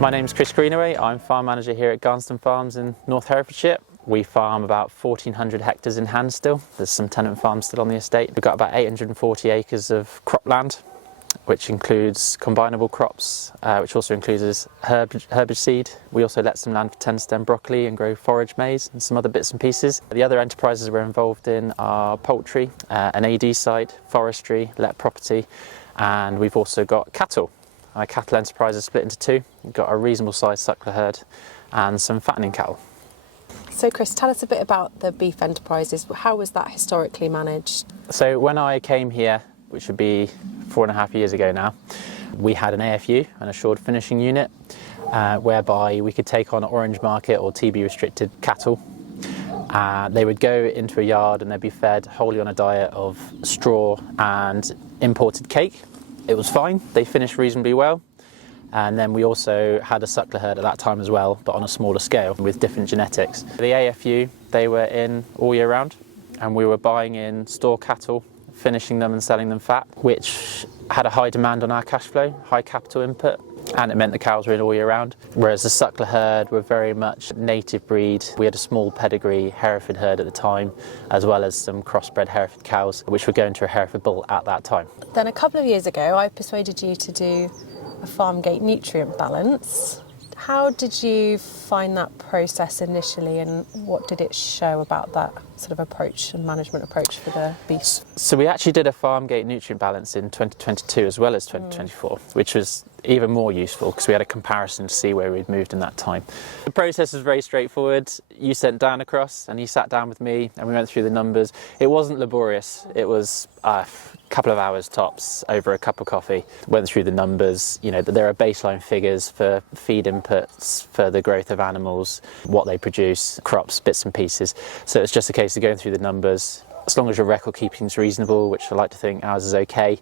My name's Chris Greenaway. I'm farm manager here at Garnston Farms in North Herefordshire. We farm about 1,400 hectares in hand still. There's some tenant farms still on the estate. We've got about 840 acres of cropland, which includes combinable crops, which also includes herbage seed. We also let some land for 10-stem broccoli and grow forage maize and some other bits and pieces. The other enterprises we're involved in are poultry, an AD site, forestry, let property, and we've also got cattle. Our cattle enterprise is split into two. We've got a reasonable sized suckler herd and some fattening cattle. So Chris, tell us a bit about the beef enterprises. How was that historically managed? So when I came here, which would be 4.5 years ago now, we had an AFU, an assured finishing unit, whereby we could take on orange market or TB restricted cattle. They would go into a yard and they'd be fed wholly on a diet of straw and imported cake. It was fine, they finished reasonably well. And then we also had a suckler herd at that time as well, but on a smaller scale with different genetics. The AFU, they were in all year round, and we were buying in store cattle, finishing them and selling them fat, which had a high demand on our cash flow, high capital input, and it meant the cows were in all year round. Whereas the suckler herd were very much native breed. We had a small pedigree Hereford herd at the time, as well as some crossbred Hereford cows, which were going to a Hereford bull at that time. Then a couple of years ago, I persuaded you to do a farm gate nutrient balance. How did you find that process initially, and what did it show about that sort of approach and management approach for the beef? So we actually did a farm gate nutrient balance in 2022 as well as 2024, which was even more useful because we had a comparison to see where we'd moved in that time. The process was very straightforward. You sent Dan across and he sat down with me and we went through the numbers. It wasn't laborious. It was a couple of hours tops over a cup of coffee. Went through the numbers. You know, there are baseline figures for feed inputs, for the growth of animals, what they produce, crops, bits and pieces. So it's just a case of going through the numbers. As long as your record keeping is reasonable, which I like to think ours is okay,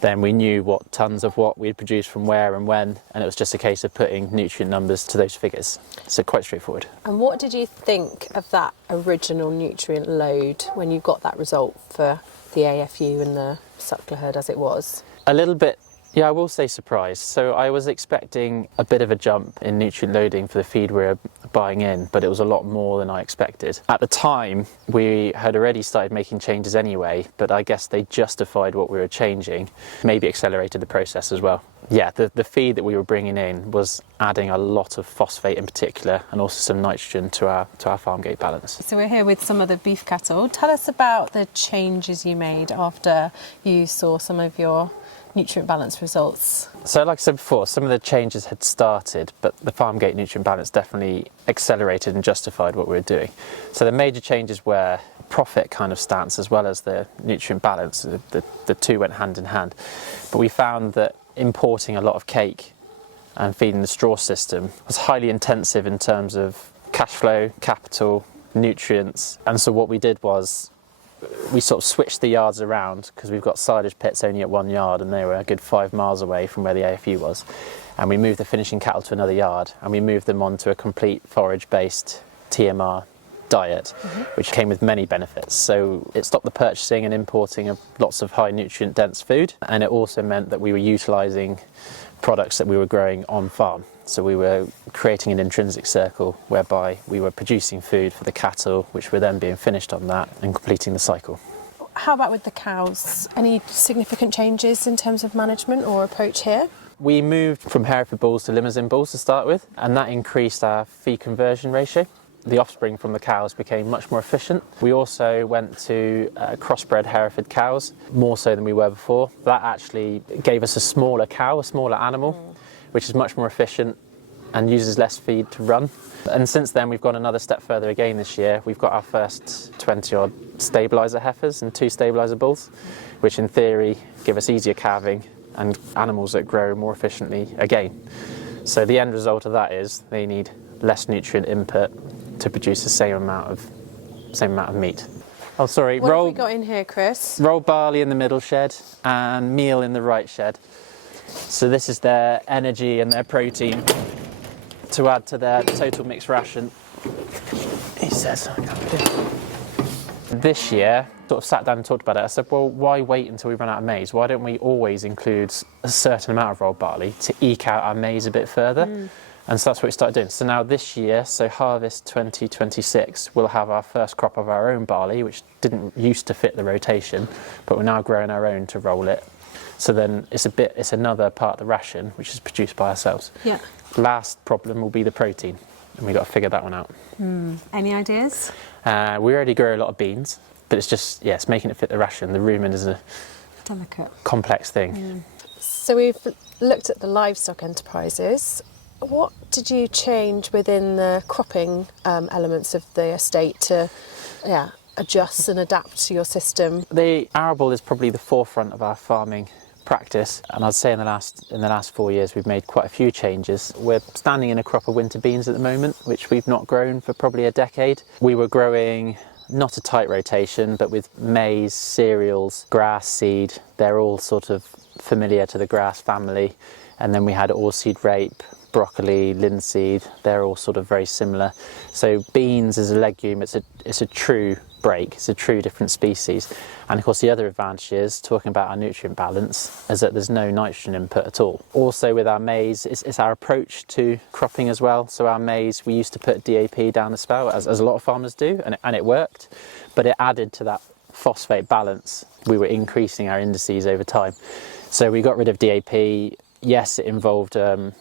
then we knew what tons of what we'd produced from where and when, and it was just a case of putting nutrient numbers to those figures. So quite straightforward. And what did you think of that original nutrient load when you got that result for the AFU and the suckler herd as it was? A little bit, yeah, I will say surprised. So I was expecting a bit of a jump in nutrient loading for the feed we were buying in, but it was a lot more than I expected. At the time, we had already started making changes anyway, but I guess they justified what we were changing, maybe accelerated the process as well. Yeah, the feed that we were bringing in was adding a lot of phosphate in particular, and also some nitrogen to our farm gate balance. So we're here with some of the beef cattle. Tell us about the changes you made after you saw some of your nutrient balance results. So like I said before, some of the changes had started, but the farm gate nutrient balance definitely accelerated and justified what we were doing. So the major changes were profit kind of stance as well as the nutrient balance. The two went hand in hand. But we found that importing a lot of cake and feeding the straw system was highly intensive in terms of cash flow, capital, nutrients. And so what we did was we sort of switched the yards around because we've got silage pits only at one yard and they were a good 5 miles away from where the AFU was. And we moved the finishing cattle to another yard and we moved them onto a complete forage-based TMR diet, which came with many benefits. So it stopped the purchasing and importing of lots of high nutrient dense food, and it also meant that we were utilising products that we were growing on farm. So we were creating an intrinsic circle whereby we were producing food for the cattle, which were then being finished on that and completing the cycle. How about with the cows? Any significant changes in terms of management or approach here? We moved from Hereford bulls to Limousin bulls to start with, and that increased our feed conversion ratio. The offspring from the cows became much more efficient. We also went to crossbred Hereford cows, more so than we were before. That actually gave us a smaller cow, a smaller animal, which is much more efficient and uses less feed to run. And since then we've gone another step further again this year. We've got our first 20-odd stabiliser heifers and 2 stabiliser bulls, which in theory give us easier calving and animals that grow more efficiently again. So the end result of that is they need less nutrient input to produce the same amount of meat. Oh, sorry. What have we got in here, Chris? Rolled barley in the middle shed and meal in the right shed. So this is their energy and their protein to add to their total mixed ration. He says. This year, sort of sat down and talked about it. I said, well, why wait until we run out of maize? Why don't we always include a certain amount of rolled barley to eke out our maize a bit further? And so that's what we started doing. So now this year, so harvest 2026, we'll have our first crop of our own barley, which didn't used to fit the rotation, but we're now growing our own to roll it. So then it's another part of the ration, which is produced by ourselves. Yeah. Last problem will be the protein, and we've got to figure that one out. Any ideas? We already grow a lot of beans, but it's just, it's making it fit the ration. The rumen is a Delicate. complex thing. So we've looked at the livestock enterprises. What did you change within the cropping elements of the estate to adjust and adapt to your system? The arable is probably the forefront of our farming practice, and I'd say in the last 4 years we've made quite a few changes. We're standing in a crop of winter beans at the moment, which we've not grown for probably a decade. We were growing not a tight rotation, but with maize, cereals, grass seed. They're all sort of familiar to the grass family. And then we had oilseed rape, broccoli, linseed. They're all sort of very similar. So beans is a legume. It's a true break. It's a true different species. And of course the other advantage is, talking about our nutrient balance, is that there's no nitrogen input at all. Also with our maize, it's our approach to cropping as well. So our maize, we used to put DAP down the spout, as a lot of farmers do, and it worked, but it added to that phosphate balance. We were increasing our indices over time. So we got rid of DAP. Yes, it involved a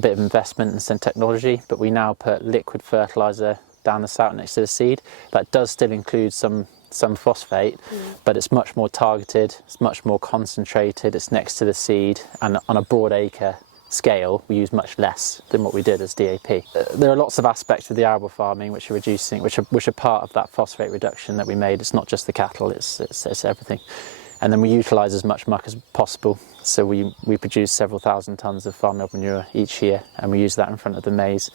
bit of investment in some technology, but we now put liquid fertiliser down the spout next to the seed. That does still include some phosphate, but it's much more targeted, it's much more concentrated, it's next to the seed, and on a broad acre scale we use much less than what we did as DAP. There are lots of aspects of the arable farming which are reducing, which are part of that phosphate reduction that we made. It's not just the cattle, it's everything. And then we utilise as much muck as possible. So we produce several thousand tonnes of farm manure each year, and we use that in front of the maize.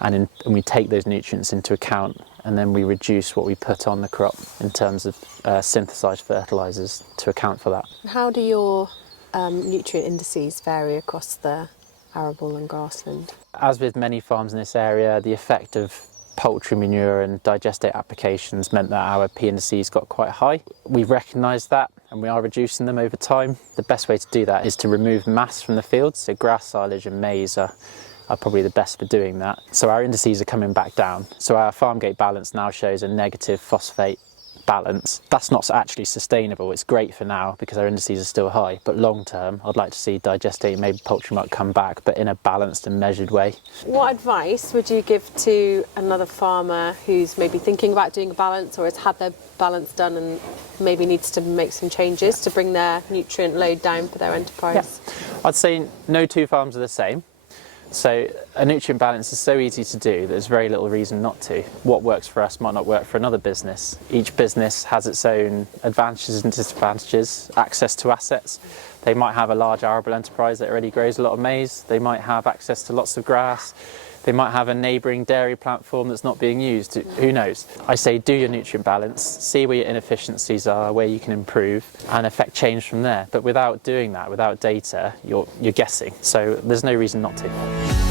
And we take those nutrients into account, and then we reduce what we put on the crop in terms of synthesised fertilisers to account for that. How do your nutrient indices vary across the arable and grassland? As with many farms in this area, the effect of poultry manure and digestate applications meant that our P indices got quite high. We've recognised that, and we are reducing them over time. The best way to do that is to remove mass from the fields, so grass silage and maize are probably the best for doing that. So our indices are coming back down. So our farm gate balance now shows a negative phosphate balance. That's not actually sustainable. It's great for now because our indices are still high, but long term I'd like to see digestate and maybe poultry muck come back, but in a balanced and measured way. What advice would you give to another farmer who's maybe thinking about doing a balance, or has had their balance done and maybe needs to make some changes to bring their nutrient load down for their enterprise? I'd say no two farms are the same. So a nutrient balance is so easy to do, there's very little reason not to. What works for us might not work for another business. Each business has its own advantages and disadvantages, access to assets. They might have a large arable enterprise that already grows a lot of maize. They might have access to lots of grass. They might have a neighbouring dairy platform that's not being used. Who knows? I say do your nutrient balance, see where your inefficiencies are, where you can improve, and affect change from there. But without doing that, without data, you're guessing. So there's no reason not to.